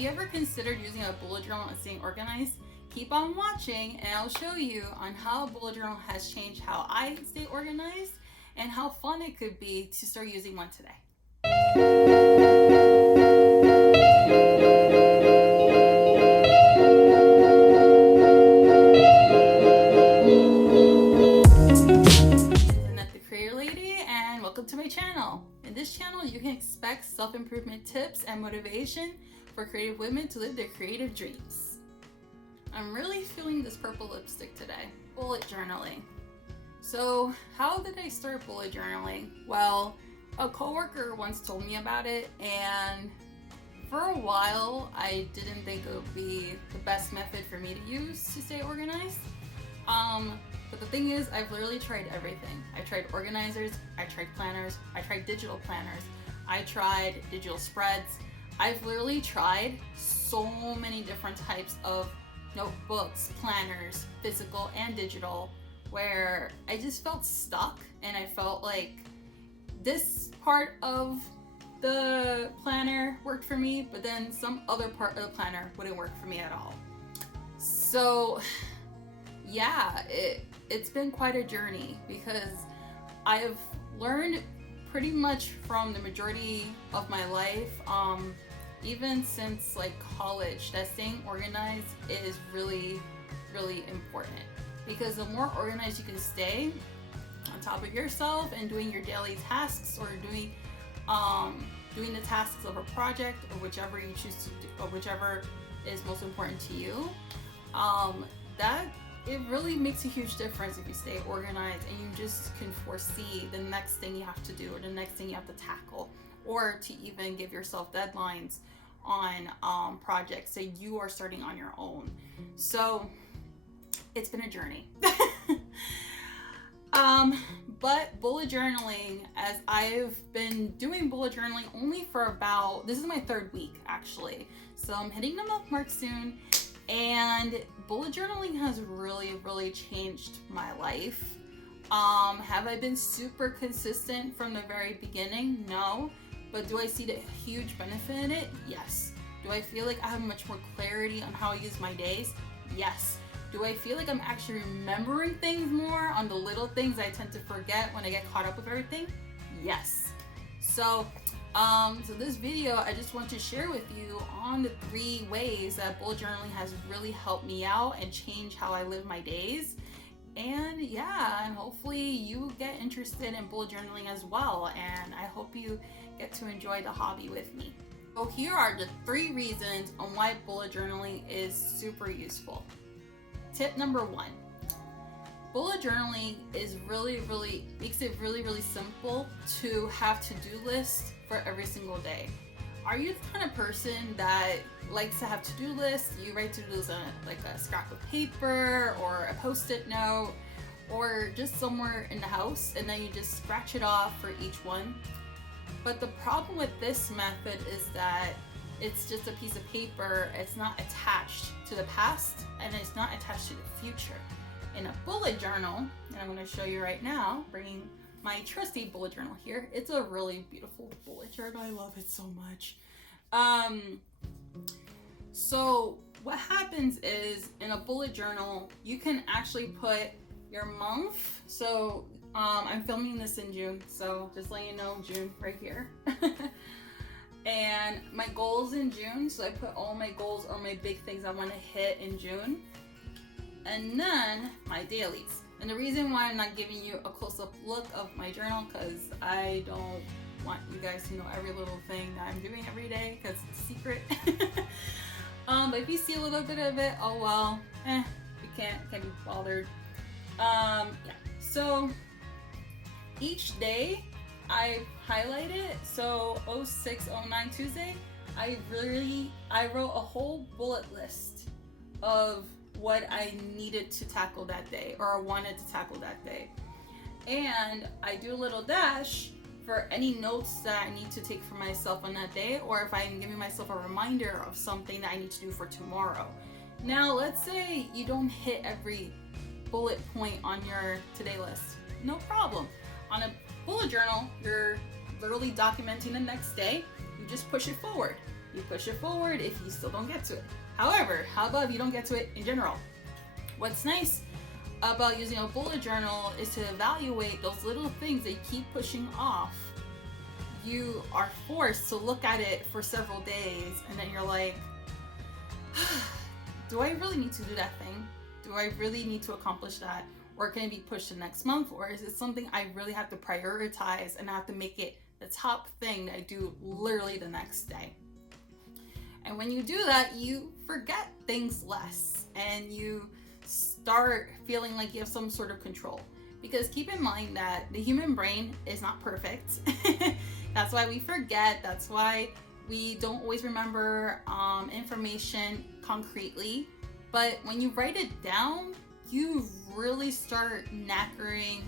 Have you ever considered using a bullet journal and staying organized? Keep on watching and I'll show you on how a bullet journal has changed how I stay organized and how fun it could be to start using one today. Isn't that the Creator Lady? And welcome to my channel. In this channel, you can expect self-improvement tips and motivation for creative women to live their creative dreams. I'm really feeling this purple lipstick today. Bullet journaling. So how did I start bullet journaling? Well, a coworker once told me about it, and for a while I didn't think it would be the best method for me to use to stay organized. But the thing is, I've literally tried everything. I tried organizers, I tried planners, I tried digital planners, I tried digital spreads. I've literally tried so many different types of notebooks, planners, physical and digital, where I just felt stuck and I felt like this part of the planner worked for me, but then some other part of the planner wouldn't work for me at all. So yeah, it's been quite a journey because I've learned pretty much from the majority of my life, even since like college, that staying organized is really, really important, because the more organized you can stay on top of yourself and doing your daily tasks, or doing the tasks of a project, or whichever you choose to do, or whichever is most important to you, that it really makes a huge difference if you stay organized and you just can foresee the next thing you have to do, or the next thing you have to tackle, or to even give yourself deadlines on projects that you are starting on your own. So it's been a journey. But bullet journaling, as I've been doing bullet journaling only for about, this is my 3rd week actually, so I'm hitting the month mark soon, and bullet journaling has really changed my life. Have I been super consistent from the very beginning? No. But do I see the huge benefit in it? Yes. Do I feel like I have much more clarity on how I use my days? Yes. Do I feel like I'm actually remembering things more on the little things I tend to forget when I get caught up with everything? Yes. So this video, I just want to share with you on the 3 ways that bullet journaling has really helped me out and change how I live my days. And yeah, and hopefully you get interested in bullet journaling as well, and I hope you get to enjoy the hobby with me. So here are the 3 reasons on why bullet journaling is super useful. Tip number 1. Bullet journaling is makes it really simple to have to-do lists for every single day. Are you the kind of person that likes to have to-do lists? You write to-do lists on like a scrap of paper or a post-it note, or just somewhere in the house, and then you just scratch it off for each one. But the problem with this method is that it's just a piece of paper. It's not attached to the past, and it's not attached to the future. In a bullet journal, and I'm going to show you right now, bringing my trusty bullet journal here. It's a really beautiful bullet journal. I love it so much. So what happens is, in a bullet journal, you can actually put your month. So I'm filming this in June, so just letting you know, June right here. And my goals in June, so I put all my goals or my big things I want to hit in June. And then my dailies. And the reason why I'm not giving you a close-up look of my journal, because I don't want you guys to know every little thing that I'm doing every day, because it's a secret. But if you see a little bit of it, oh well, you can't be bothered. Yeah. So each day I highlight it. So 0609 Tuesday, I wrote a whole bullet list of what I needed to tackle that day, or wanted to tackle that day. And I do a little dash for any notes that I need to take for myself on that day, or if I'm giving myself a reminder of something that I need to do for tomorrow. Now, let's say you don't hit every bullet point on your today list. No problem. On a bullet journal, you're literally documenting the next day. You just push it forward. You push it forward if you still don't get to it. However, how about if you don't get to it in general? What's nice about using a bullet journal is to evaluate those little things that you keep pushing off. You are forced to look at it for several days, and then you're like, do I really need to do that thing? Do I really need to accomplish that? Or can it be pushed to next month? Or is it something I really have to prioritize and I have to make it the top thing that I do literally the next day? And when you do that, you forget things less and you start feeling like you have some sort of control. Because keep in mind that the human brain is not perfect. That's why we forget. That's why we don't always remember information concretely. But when you write it down, you really start knackering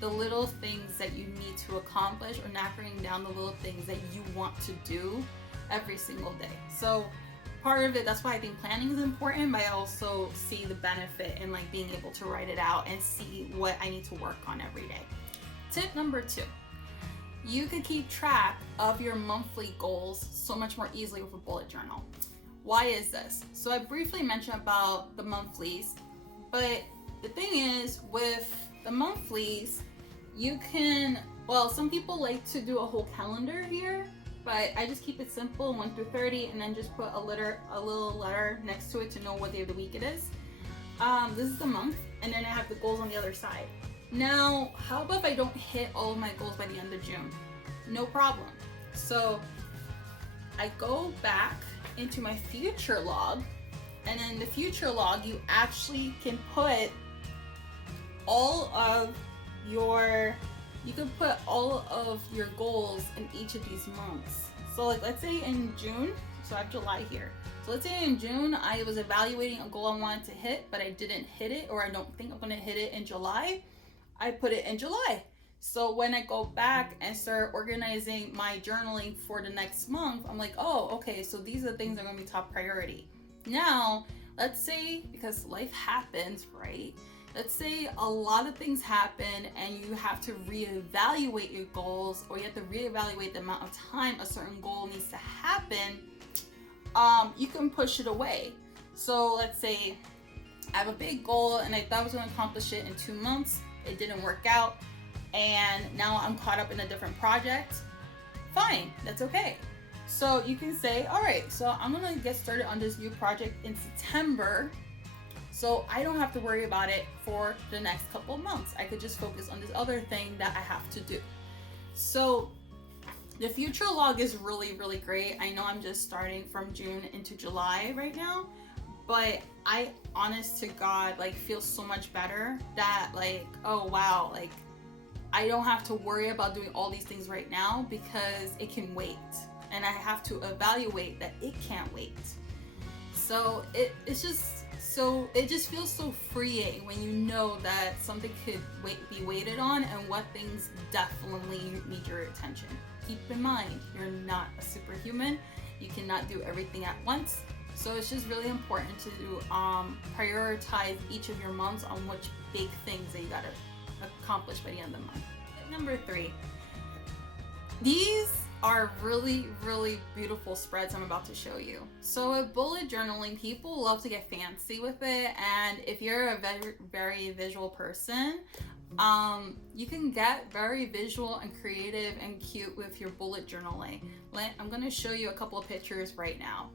the little things that you need to accomplish, or knackering down the little things that you want to do every single day. So part of it, that's why I think planning is important, but I also see the benefit in like being able to write it out and see what I need to work on every day. Tip number 2, you can keep track of your monthly goals so much more easily with a bullet journal. Why is this? So I briefly mentioned about the monthlies, but the thing is with the monthlies, you can, well, some people like to do a whole calendar here, but I just keep it simple, 1 through 30, and then just put a little letter next to it to know what day of the week it is. This is the month, and then I have the goals on the other side. Now, how about if I don't hit all of my goals by the end of June? No problem. So I go back into my future log, and in the future log, you actually can put all of your goals in each of these months. So like, let's say in June, so I have July here. So let's say in June, I was evaluating a goal I wanted to hit, but I didn't hit it, or I don't think I'm gonna hit it in July. I put it in July. So when I go back and start organizing my journaling for the next month, I'm like, oh, okay, so these are the things that are gonna be top priority. Now, let's say, because life happens, right? Let's say a lot of things happen and you have to reevaluate your goals, or you have to reevaluate the amount of time a certain goal needs to happen. You can push it away. So let's say I have a big goal and I thought I was going to accomplish it in 2 months. It didn't work out, and now I'm caught up in a different project. Fine, that's okay. So you can say, all right, so I'm going to get started on this new project in September, so I don't have to worry about it for the next couple of months. I could just focus on this other thing that I have to do. So the future log is really, really great. I know I'm just starting from June into July right now, but I, honest to God, like feel so much better that like, oh wow, like I don't have to worry about doing all these things right now because it can wait. And I have to evaluate that it can't wait. So it just feels so freeing when you know that something could be waited on, and what things definitely need your attention. Keep in mind, you're not a superhuman. You cannot do everything at once. So it's just really important to prioritize each of your months on which big things that you gotta accomplish by the end of the month. Number 3, these are really, really beautiful spreads I'm about to show you. So with bullet journaling, people love to get fancy with it, and if you're a very visual person, you can get very visual and creative and cute with your bullet journaling. I'm going to show you a couple of pictures right now.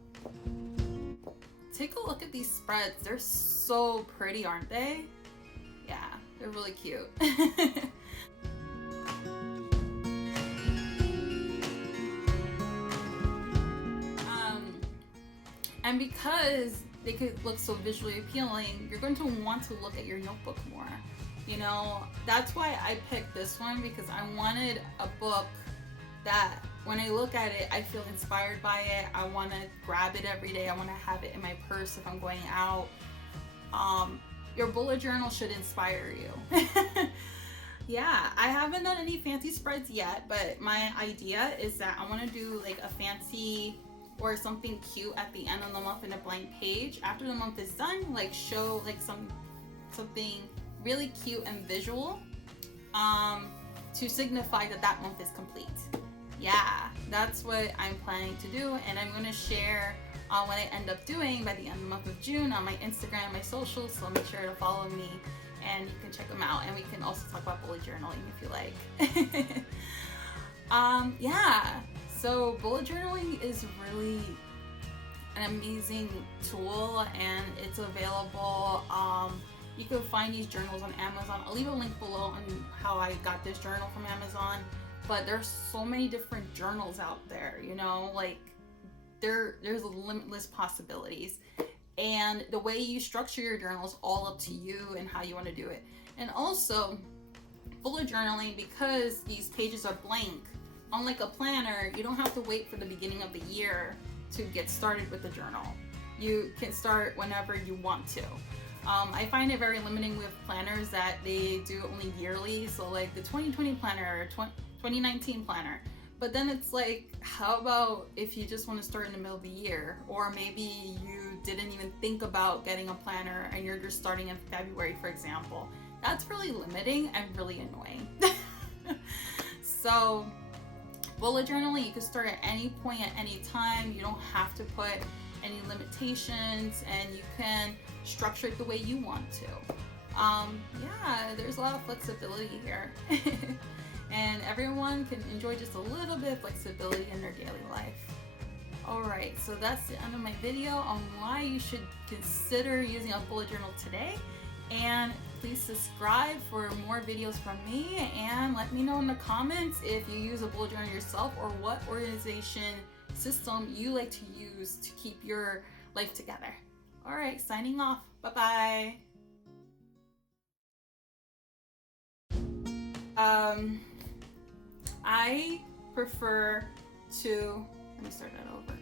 Take a look at these spreads. They're so pretty, aren't they? Yeah, they're really cute. And because they could look so visually appealing, you're going to want to look at your notebook more. You know, that's why I picked this one, because I wanted a book that when I look at it, I feel inspired by it. I want to grab it every day. I want to have it in my purse if I'm going out. Your bullet journal should inspire you. Yeah, I haven't done any fancy spreads yet, but my idea is that I want to do like a fancy or something cute at the end of the month in a blank page. After the month is done, like show like something really cute and visual to signify that that month is complete. yeah, that's what I'm planning to do, and I'm going to share what I end up doing by the end of the month of June on my Instagram, my socials, so make sure to follow me and you can check them out, and we can also talk about bullet journaling if you like. Yeah, so bullet journaling is really an amazing tool, and it's available. You can find these journals on Amazon. I'll leave a link below on how I got this journal from Amazon, but there's so many different journals out there, you know, like there's limitless possibilities, and the way you structure your journal is all up to you and how you want to do it. And also bullet journaling, because these pages are blank, unlike a planner, you don't have to wait for the beginning of the year to get started with the journal. You can start whenever you want to. I find it very limiting with planners that they do only yearly, so like the 2020 planner or 2019 planner. But then it's like, how about if you just want to start in the middle of the year, or maybe you didn't even think about getting a planner and you're just starting in February, for example. That's really limiting and really annoying. So bullet journaling, you can start at any point at any time. You don't have to put any limitations, and you can structure it the way you want to. Yeah, there's a lot of flexibility here. And everyone can enjoy just a little bit of flexibility in their daily life. Alright, so that's the end of my video on why you should consider using a bullet journal today. And please subscribe for more videos from me, and let me know in the comments if you use a bullet journal yourself, or what organization system you like to use to keep your life together. Alright, signing off. Bye-bye. I prefer to, let me start that over.